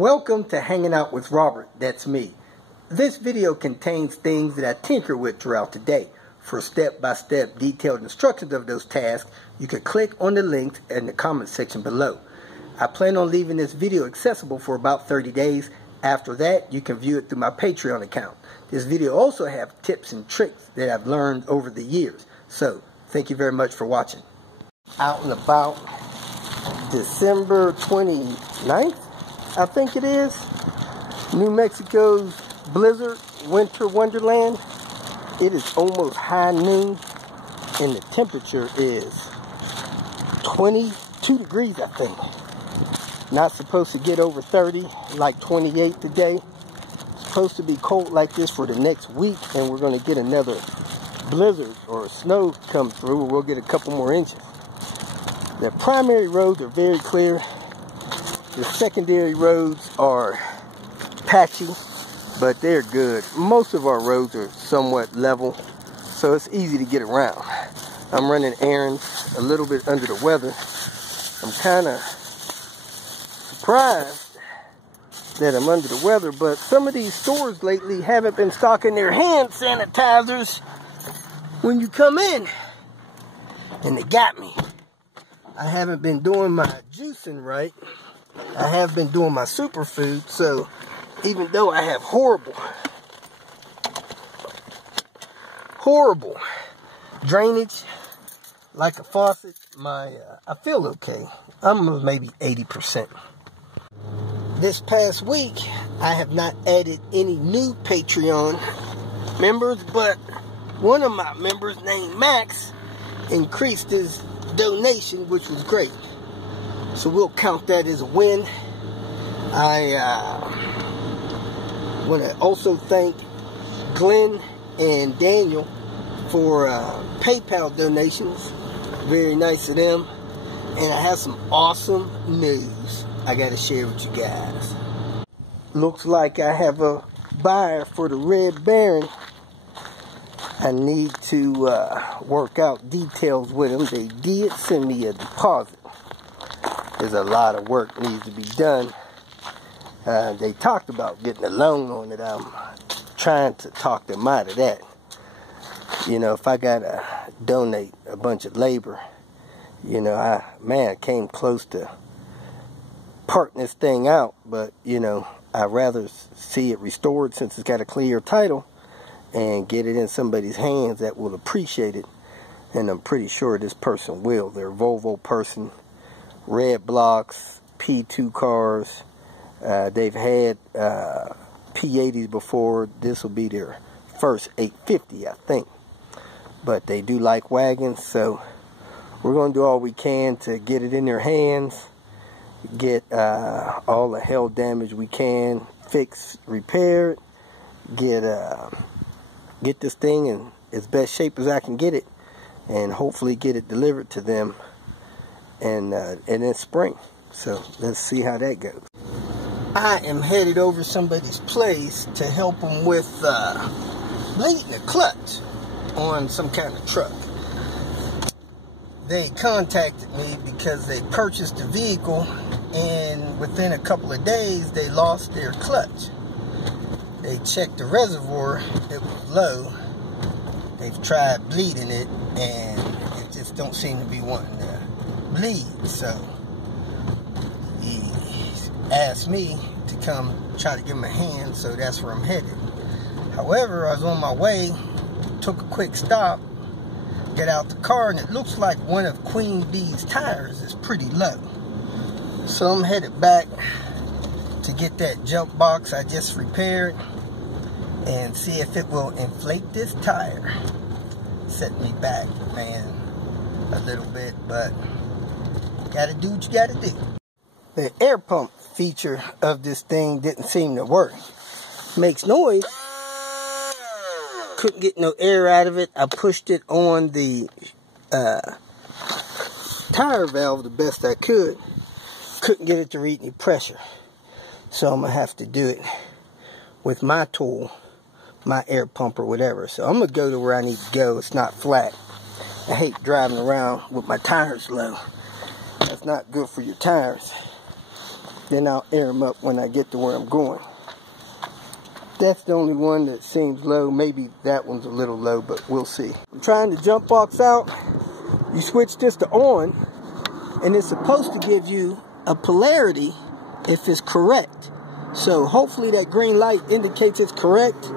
Welcome to Hanging Out with Robert, that's me. This video contains things that I tinker with throughout the day. For step-by-step detailed instructions of those tasks, you can click on the links in the comment section below. I plan on leaving this video accessible for about 30 days. After that, you can view it through my Patreon account. This video also has tips and tricks that I've learned over the years. So, thank you very much for watching. Out and about, December 29th, I think it is. New Mexico's blizzard, winter wonderland. It is almost high noon, and the temperature is 22 degrees, I think. Not supposed to get over 30, like 28 today. It's supposed to be cold like this for the next week, and we're going to get another blizzard or snow come through. We'll get a couple more inches. The primary roads are very clear. The secondary roads are patchy, but they're good. Most of our roads are somewhat level, so it's easy to get around. I'm running errands, a little bit under the weather. I'm kind of surprised that I'm under the weather, but some of these stores lately haven't been stocking their hand sanitizers when you come in, and they got me. I haven't been doing my juicing right. I have been doing my superfood, so even though I have horrible drainage, like a faucet, I feel okay. I'm maybe 80%. This past week, I have not added any new Patreon members, but one of my members named Max increased his donation, which was great. So we'll count that as a win. I want to also thank Glenn and Daniel for PayPal donations. Very nice of them. And I have some awesome news I got to share with you guys. Looks like I have a buyer for the Red Baron. I need to work out details with them. They did send me a deposit. There's a lot of work needs to be done. They talked about getting a loan on it. I'm trying to talk them out of that. You know, if I gotta donate a bunch of labor, you know, I came close to parting this thing out, but you know, I'd rather see it restored since it's got a clear title and get it in somebody's hands that will appreciate it. And I'm pretty sure this person will. They're a Volvo person. Red blocks, P2 cars. They've had P80s before. This will be their first 850, I think. But they do like wagons, so we're going to do all we can to get it in their hands, get all the hail damage we can fixed, repaired, get this thing in as best shape as I can get it, and hopefully get it delivered to them and in spring. So let's see how that goes. I am headed over somebody's place to help them with bleeding the clutch on some kind of truck. They contacted me because they purchased a vehicle and within a couple of days they lost their clutch. They checked the reservoir, it was low. They've tried bleeding it and it just don't seem to be wanting to bleed. So he asked me to come try to give him a hand, so that's where I'm headed. However, I was on my way, took a quick stop, get out the car, and it looks like one of Queen Bee's tires is pretty low. So I'm headed back to get that jump box I just repaired and see if it will inflate this tire. Set me back, man, a little bit, but gotta do what you gotta do. The air pump feature of this thing didn't seem to work. Makes noise. Couldn't get no air out of it. I pushed it on the tire valve the best I could. Couldn't get it to read any pressure. So I'm going to have to do it with my tool, my air pump or whatever. So I'm going to go to where I need to go. It's not flat. I hate driving around with my tires low. That's not good for your tires. Then I'll air them up when I get to where I'm going. That's the only one that seems low. Maybe that one's a little low, but we'll see. I'm trying the jump box out. You switch this to on, and it's supposed to give you a polarity if it's correct. So hopefully that green light indicates it's correct.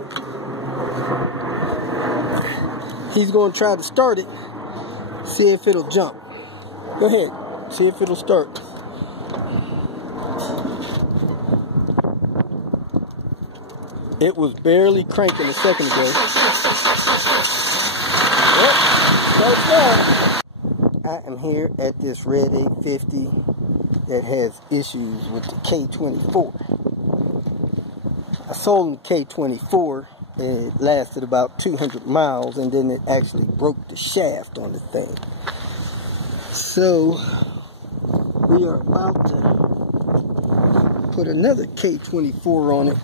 He's going to try to start it, see if it'll jump. Go ahead, see if it'll start. It was barely cranking a second ago. Yep, so far. I am here at this red 850 that has issues with the K24. I sold the K24. It lasted about 200 miles, and then it actually broke the shaft on the thing. So we are about to put another K24 on it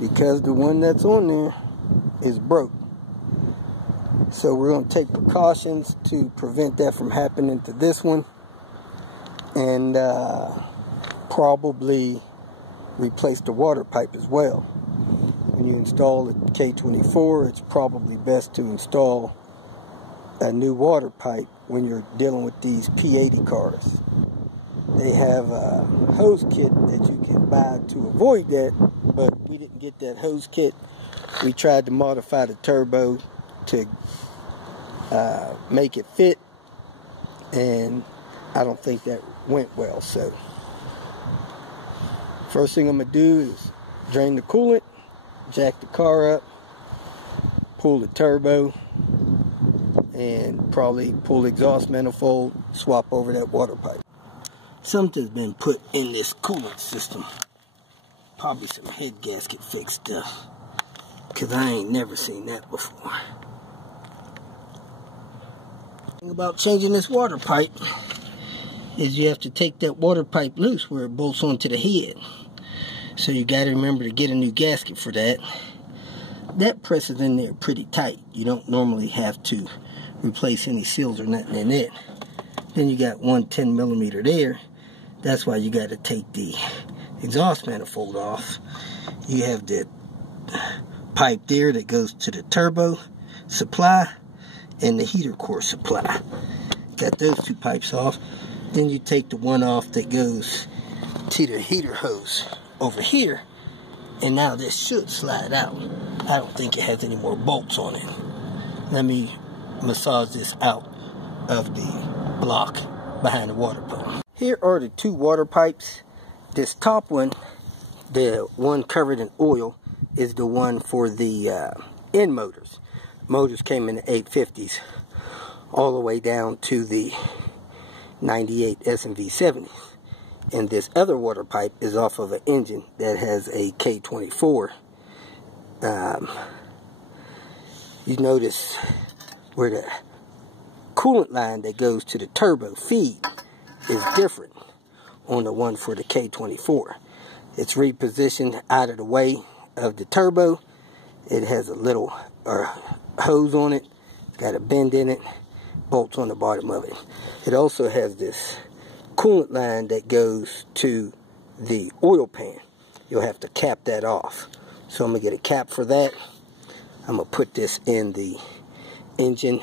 because the one that's on there is broke. So we're going to take precautions to prevent that from happening to this one, and probably replace the water pipe as well. When you install the K24, it's probably best to install a new water pipe when you're dealing with these P80 cars. They have a hose kit that you can buy to avoid that, but we didn't get that hose kit. We tried to modify the turbo to make it fit, and I don't think that went well. So first thing I'm going to do is drain the coolant, jack the car up, pull the turbo, and probably pull the exhaust manifold, swap over that water pipe. Something's been put in this coolant system. Probably some head gasket fix stuff, because I ain't never seen that before. The thing about changing this water pipe is you have to take that water pipe loose where it bolts onto the head. So you got to remember to get a new gasket for that. That presses in there pretty tight. You don't normally have to replace any seals or nothing in it. Then you got one 10mm there. That's why you got to take the exhaust manifold off. You have the pipe there that goes to the turbo supply and the heater core supply. Got those two pipes off. Then you take the one off that goes to the heater hose over here, and now this should slide out. I don't think it has any more bolts on it. Let me massage this out of the block behind the water pump. Here are the two water pipes. This top one, the one covered in oil, is the one for the end motors. Motors came in the 850s all the way down to the 98 S&V 70s. And this other water pipe is off of an engine that has a K24. You notice where the coolant line that goes to the turbo feed is different on the one for the K24. It's repositioned out of the way of the turbo. It has a little hose on it. It's got a bend in it. Bolts on the bottom of it. It also has this coolant line that goes to the oil pan. You'll have to cap that off. So I'm going to get a cap for that. I'm going to put this in the engine,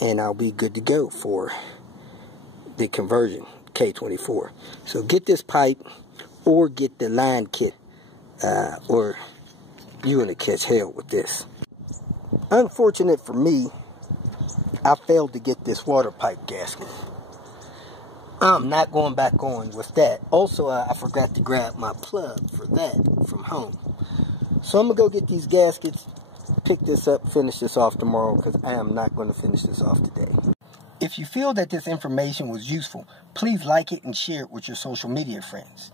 and I'll be good to go for the conversion K24. So get this pipe or get the line kit, or you're going to catch hell with this. Unfortunate for me, I failed to get this water pipe gasket. I'm not going back on with that. Also, I forgot to grab my plug for that from home. So I'm going to go get these gaskets, pick this up, finish this off tomorrow, because I am not going to finish this off today. If you feel that this information was useful, please like it and share it with your social media friends.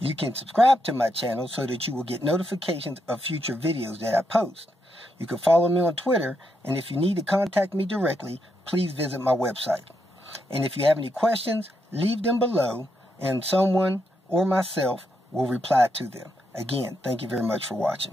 You can subscribe to my channel so that you will get notifications of future videos that I post. You can follow me on Twitter, and if you need to contact me directly, please visit my website. And if you have any questions, leave them below, and someone or myself will reply to them. Again, thank you very much for watching.